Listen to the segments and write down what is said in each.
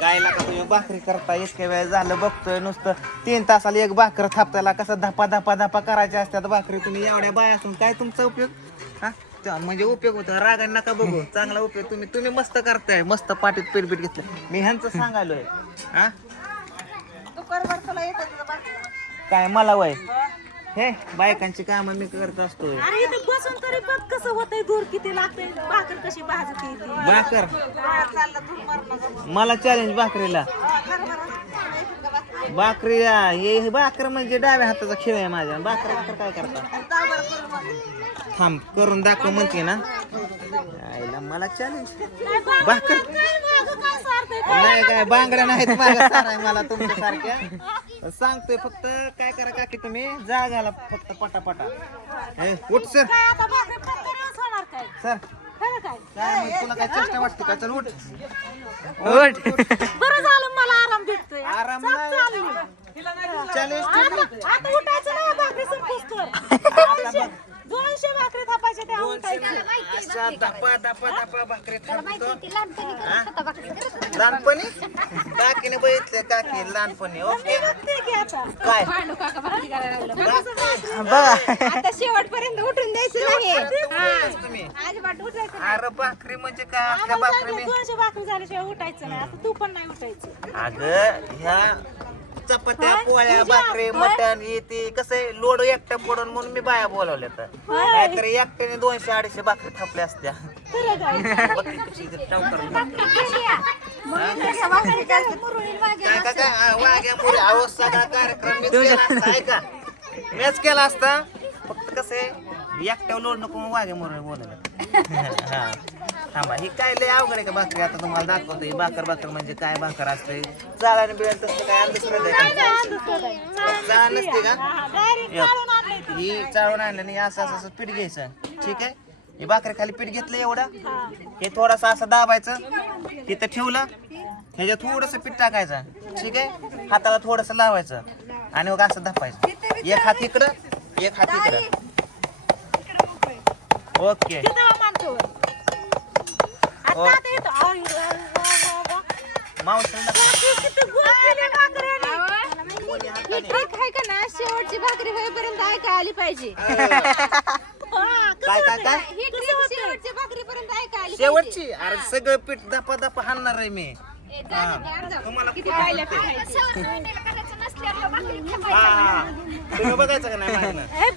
काय लागा तुम्ही भाकरी करता? इतक्या वेळ झालं बघतोय नुसतं. तीन तासाला एक भाकर थापताला कसं धपा धपा धपा करायच्या असतात भाकरी तुम्ही एवढ्या बाय असून काय तुमचा उपयोग? हा? म्हणजे उपयोग होतो. रागा नका बघू. चांगला उपयोग तुम्ही तुम्ही मस्त करताय. मस्त पाठीत पिरपीट घेतलं. मी ह्यांचं सांगालोय हा? काय मला वय? हे बायकांची कामं मी करत असतोय. अरे इथं बसून तरी बघ कसं होतंय दूर किती लागतंय भाकर कशी भाजत भाकर? चाललं मला चॅलेंज भाकरीला. भाकरी आ, हे हे भाकर म्हणजे डाव्या हाताचा खेळ आहे माझ्या. भाकर भाकर काय करता? थांब करून दाखव म्हणते ना. आईला मला चॅलेंज भाकर? नाही काय बांगड्या नाहीत माझ्या साराय मला तुमच्या सारख्या सांगतोय फक्त काय करा काकी तुम्ही? जा घाला फक्त पटापटा. हे, उठ सर. सर. खरं काय? काय मग तुला काय चेष्टा वाटते का? चल उठ. बरं झालं मला आराम भेटतोय. आराम चाल नाही. चालली. चॅलेंज आता आता उठायचं नाही भाकरी संपूस तर. दोनशे दोनशे भाकरी थापायच्या त्या उठायचं असा दपा दपा दपा भाकरी थांबतो लहानपणी काकीने बघितले काकी लहानपणी ओके. बघते की आता. काय? आता शेवटपर्यंत उठून द्यायचं नाही. तुम्ही. अजिबात उठायचं अरे भाकरी म्हणजे काय? आम्हाला भाकरी सांगितलं दोनशे भाकरी झाल्याशिवाय उठायचं नाही. आता तू पण नाही उठायचं. अगं ह्या चपात्या पोळ्या भाकरी मटण हे ते कसं आहे लोड एकट्या पडून म्हणून मी बाया बोलावल्या तर नाहीतर एकट्याने दोनशे अडीचशे भाकरी थापल्या असत्या. बघ की कशी इथे टवकर काय काय अहो सगळा कार्यक्रम मीच केला असता ऐका. मीच केला असता फक्त कसं आहे एकट्या लोड नको मग वाघ्या मुळे बोलायला. हा थांबा ही काय लय अवघड आहे का भाकरी? आता तुम्हाला दाखवतो ही भाकर भाकर म्हणजे काय भाकर असते? चाळाने बिळाने तसं काय अंधश्रद्धा आहे का? चाळ नसते का? एक. ही चाळून आणलं आणि असं असं असं पीठ घ्यायचं. ठीक आहे? हे भाकरी खाली पीठ घेतलं एवढं. हे. थोडस असं दाबायचं. तिथं ठेवलं. ह्याच्यात थोडस पीठ टाकायचं. ठीक आहे? हाताला थोडस लावायचं. आणि मग असं धापायचं. एक हात इकडं एक हात इकडं. ओके. हो. येतो. वा, वा, वा, मावशीला बाकी किती गोड भाकऱ्याने. ही ट्रिक आहे का ना शेवटची भाकरी होईपर्यंत ऐका आली पाहिजे हा, कसं काय काय काय ही ट्रिक शेवटची भाकरीपर्यंत ऐका आली शेवटची अरे सगळं पीठ दपा दपा हाणणार आहे मी ए, जा ना, जा, जा. तुम्हाला किती पाहिल्या हा तुम्ही बघायचं का नाही माझ्यानं? ए,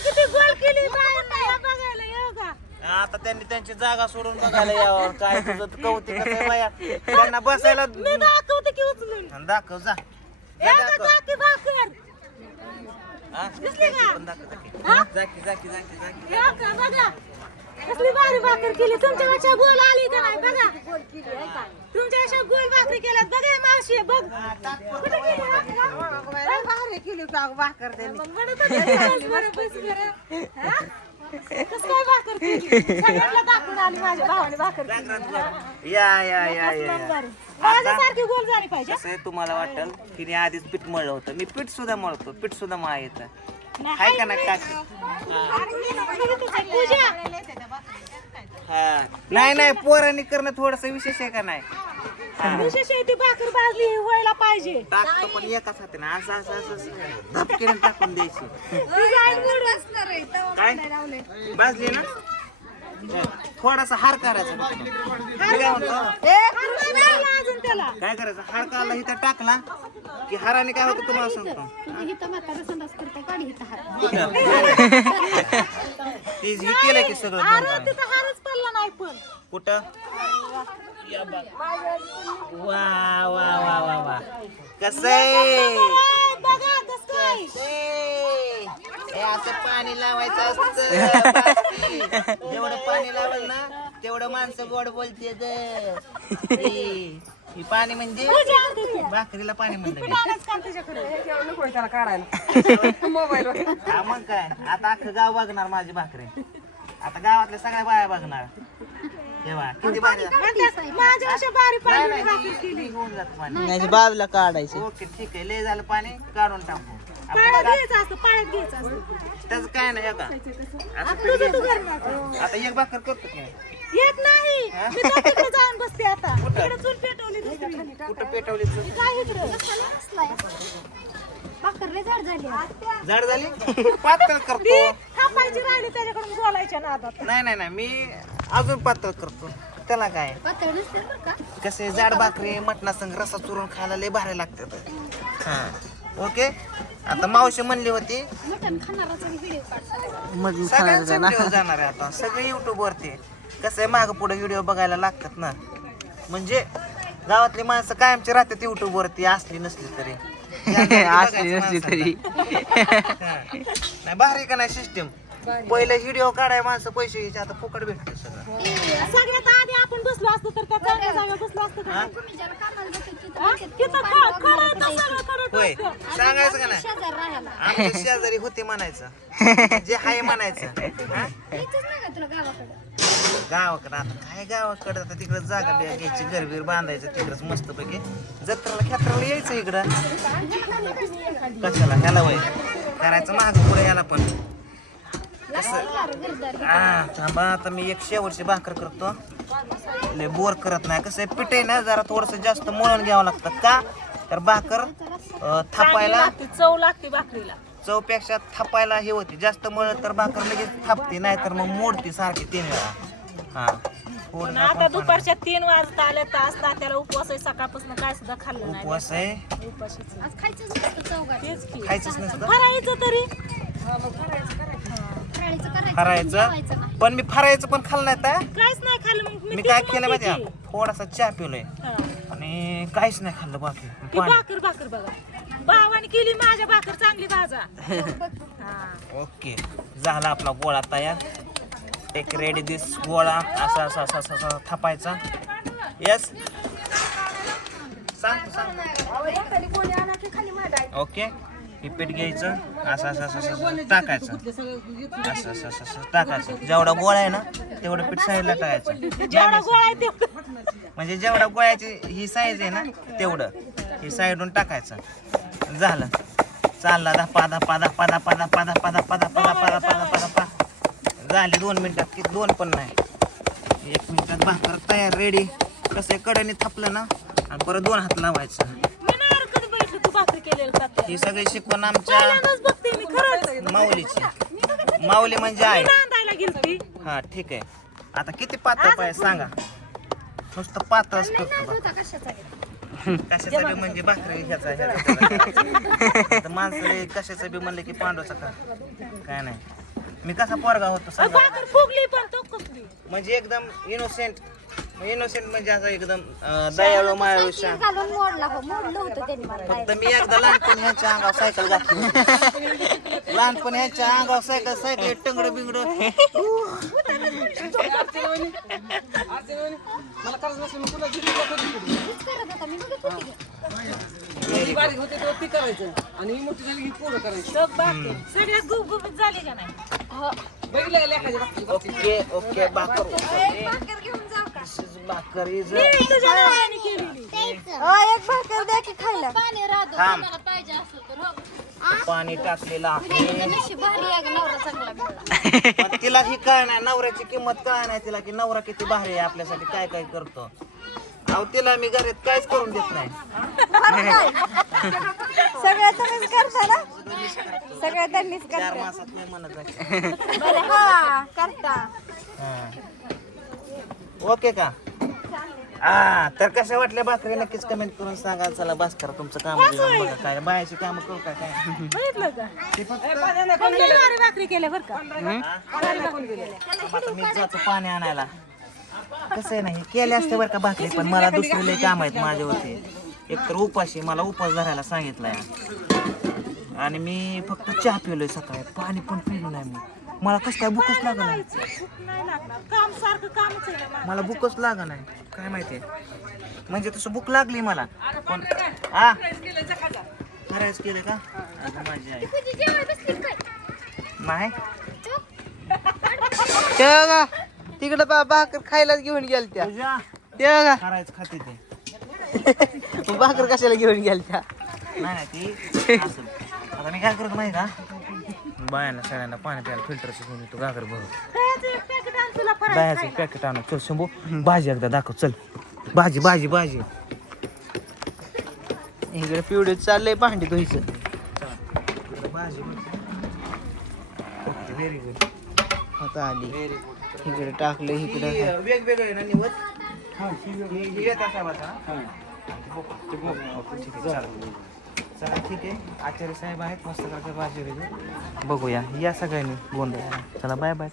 किती गोड केली बघायला आता त्यांनी त्यांची जागा सोडून बघायला यावं काय तुझं कौतिक त्यांना बसायला मी दाखवते की उचलून दाखव जा दाखव. हा? दिसली का? पण दाखव. हा? का कसली भारी भाकर केली तुमच्यापेक्षा गोल आली का नाही बघा तुमच्यापेक्षा गोल भाकरी केल्यात बघा मावशी बघ कुठे गेली भाकर? भाकरी केली का भाकर मग म्हणत होते बस बरं, बस बरं. हा? कसं काय भाकर केली? सगळ्यांना दाखवून आली माझ्या भावाने भाकर केली. जागरात या या या या या. भारी. माझ्यासारखी गोल झाली पाहिजे. कसं आहे तुम्हाला वाटेल मी आधीच पीठ मळलं होतं मी पीठ सुद्धा मळतो. पीठ सुद्धा मळा येतं हाय का नाही काकी? पूजा हा. नाही नाही पोरांनी करणं थोडस विशेष आहे का नाही? हा. विशेष आहे ती भाकर भाजली ही व्हायला पाहिजे. टाकतो पण एकाच असं असं असं असं. धपकीने टाकून द्यायची. काय? भाजली ना? थोडासा हार करायचा फक्त. मी काय म्हणतो? अजून त्याला. काय करायचं? हार काढला इथं टाकला की हाराने काय होतं तुम्हाला सांगतो. तुझी हिथं म्हातारा संडास करते काढी हिथं हात कुठं? ते हे केलं की सगळं अरे दोन तिथं हारच पडला नाही पण. कुठं. वा वा वा वा वा. कसं? आहे असं पाणी लावायचं असतं. जेवढं पाणी लावल ना तेवढं माणसं गोड बोलते ही पाणी म्हणजे? भाकरीला पाणी म्हणतात. मी. डाळच हा मग काय? आता अख्खं गाव बघणार माझी भाकरी. आता गावातल्या सगळ्या बाया बघणार. तेव्हा किती भारी म्हणतात, माझ्या अशा बारी नाही, पाणी नाही, केली होऊन जातं पाणी. त्याची बाजूला काढायची. ओके ठीक आहे. लय झालं पाणी काढून टाकू. आपण पाण्यात घ्यायचं असतं पाण्यात घ्यायचं असतं. त्याचं काय नाही का असं आता तुझं तू एक भाकर करतो की. येत नाही. मी त्या तिकडे जाऊन बसते आता. तिकडे चूल पेटवली दुसरी. कुठं पेटवली तू काय इकडं? झाड झाली पातळ करतो. राहिली त्याच्याकडून बोलायच्या नादात. नाही नाही नाही. मी अजून पातळ करतो. त्याला काय? पातळ नसते बरं का? कसे जाड भाकरी मटणा संग रसा चुरून खायला लय भारी लागतात. हा. ओके? आता मावशी म्हणली होती मटण खाणाराचा व्हिडिओ काढ मग सगळ्यांचे व्हिडिओ जाणार. आहे आता. सगळे युट्यूब वरती. कसं आहे माग पुढे व्हिडिओ बघायला लागतात ना. म्हणजे गावातली माणसं कायमची राहतात युट्यूब वरती असली नसली तरी. असली नसली तरी. नाही भारी का नाही सिस्टीम पहिले व्हिडिओ काढाय माणसं पैसे घ्यायचे आता फुकट भेटते सगळं. सगळ्यात आधी आपण बसलो असतो तर त्या चांगल्या बसलो असतो? तुम्ही ज्याला कामाला हा? तिथं सगळं होय. सांगायचं का नाही? शेजार राहायला आमच्या शेजारी होते म्हणायचं. जे हाय म्हणायचं. हा? यायचंच नाही का तुला गावाकडं. गावाकडं आता काय गावाकडं? आता तिकडं जागा बिया घ्यायची घरबीर बांधायचं तिकडंच मस्त पैकी जत्राला खेत्राला यायचं इकडं. कशाला? ह्याला वय करायचं माग पुढे याला पण. हा थांबा आता मी एक शेवटची भाकर करतो. लय बोर करत नाही. कसं आहे पिठ आहे ना जरा थोडस जास्त मळून घ्यावं लागतं का? तर भाकर अं, थापायला लागते चव लागते भाकरीला. चवपेक्षा थापायला हे होते. जास्त मळलं तर भाकर लगेच थापते नाहीतर मग मोडते सारखी तीन वेळा. हा. पण आता दुपारच्या तीन वाजता आल्या तास त्याला उपवास आहे. सकाळपासून काय सुद्धा खाल्लं नाही. उपवास आहे? उपाशीच आज खायचंच नसतं चौघात तेच की. खायचंच नसतं? फरायचं तरी. फरायचं. पण मी फरायचं पण खाल्लं नाही आता. काहीच नाही खाल्लं मग मी काय केलं माहिती. थोडासा चहा पिलोय. आणि काहीच नाही खाल्लं बाकी. भाकर भाकर बघा. भावाने केली माझ्या भाकर चांगली भाजा. हा. ओके. झाला आपला गोळा तयार. टेक रेडी दिस गोळा. असा असा असा असा असा थापायचा. येस सांग सांग ओके. हे पीठ घ्यायचं असं असं असं असं टाकायचं असं असं असं असं टाकायचं जेवढा गोळा आहे ना तेवढं पीठ साईडला टाकायचं जेवढा गोळा म्हणजे जेवढा गोळ्याची ही साईज आहे ना तेवढं ही साईडून टाकायचं झालं चालला धपा धपा धपा धपा धपा धपा धपा धपा धपा धपा धपा धपा झाले दोन मिनिटात की दोन पण नाही एक मिनिटात भाकर तयार रेडी कसं कडेने थापलं ना आणि परत दोन हात लावायचं मी नाही कधी बघितलं तू भाकर केलेलं तात्या. ही सगळी शिकवण आमच्या पहिल्यांदाच बघते मी खरंच. माऊलीची. माऊली म्हणजे आहे नांदायला गेलती. हा ठीक आहे. आता किती पातळ पाहिजे सांगा. नुसतं पातळच करतो बा. कशाचा कशाचं बी म्हणजे भाकरी ह्याचा ह्याचा. तर माणसं कशाचं बी म्हणलं की पांडूचा का काय नाही. मी कसा पोरगा होतो अहो, सांगा भाकर फुगली पण तो कसली? म्हणजे एकदम इनोसेंट इनोसेंट म्हणजे असा एकदम अं, दयाळू मायाळू शांत फक्त मी एकदा लहानपणी ह्याच्या अंगावर सायकल घातली होती. लहानपणी ह्याच्या अंगावर सायकल सायकल टंगड बिंगड. मला ओके ओके बाकर भाकर इज मी तुझ्या नावाने केलेली. एक भाकर द्या की खायला. पाणी राहतो थांब. पाहिजे असलं तर हो. पाणी टाकलेलं आहे. नशीब भारी आहे का नवरा चांगला मिळाला पण तिला ही काय नाही नवऱ्याची किंमत काय नाही तिला की नवरा किती भारी आहे आपल्यासाठी काय काय करतो. अहो तिला मी घरात काहीच करून देत नाही. सगळ्या तुम्हीच करता ना? सगळ्या त्यांनीच चार मासात नाही म्हणत आहे. बरं हा करता. ओके का? हा तर कशा वाटल्या भाकरी नक्कीच कमेंट करून सांगा. चला बस करा तुमचं काम बिम बघा काय बायाची काम करू काय काय? बघितलं का? ते फक्त पण लई भारी भाकरी केल्या बरं का? आता मी जातो पाणी आणायला. कसं आहे नाही केले असते बरं का भाकरी पण मला दुसरे लई काम आहेत माझ्यावरती. एक तर उपाशी मला उपास धरायला सांगितलंय. आणि मी फक्त चहा पिलोय सकाळी. पाणी पण पिलो नाही मी. मला कसं काय भूकच लागत नाही भूक नाही लागणार. काम सारखं कामच आहे ना माझं. मला भूकच लागा नाही. काय माहिती म्हणजे तसं भूक लागली मला. पण हा करायच केलं का? अगं माझी आई. तुझी जेवण बसली काय? नाही. तिकडे बा भाकर खायलाच घेऊन गेल त्या तुझ्या त्या का करायचं खाते ते. भाकर कशाला घेऊन गेल त्या नाही नाही ती असं. आता मी काय करतो माहिती का? बायांना सगळ्यांना पाणी प्यायला फिल्टरचं घेऊन येतो गागर भरून. दह्याचं पॅकेट आणू चल शंभू. भाजी एकदा दाखव चल. भाजी भाजी भाजी. इकडे पिवडे चाललंय भांडी धुईचं भाजी व्हेरी गुड आता आली. व्हेरी गुड इकडे टाकलं इकडे. वेगवेगळं आहे ना निवड? हे- हे येत असावाचा ना? ठीक आहे, चालेल. चला ठीक आहे. आचार्य साहेब आहेत मस्त करतात भाजी बघूया. या सगळ्यांनी गोंधळ. चला बाय बाय